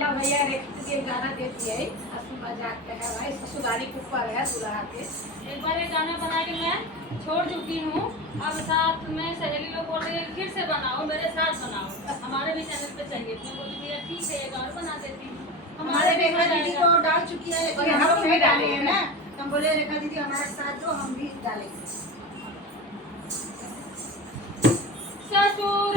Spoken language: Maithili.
वाला भैया रेखा के गाना देती है, हंसी मजाक का है भाई, ससुराली कुकर है दुल्हा के। एक बार एक गाना बना के मैं छोड़ चुकी हूँ, अब साथ में सहेली लोग बोल रही है फिर से बनाओ, मेरे साथ बनाओ, हमारे भी चैनल पे चाहिए। मैं बोली भैया ठीक है एक और बना देती हूँ। हमारे रेखा दीदी तो डाल चुकी है, और लेकिन हम हम नहीं नहीं डाले डाले हैं ना। हम बोले रेखा दीदी हमारे साथ दो, हम भी डालेंगे। ससुर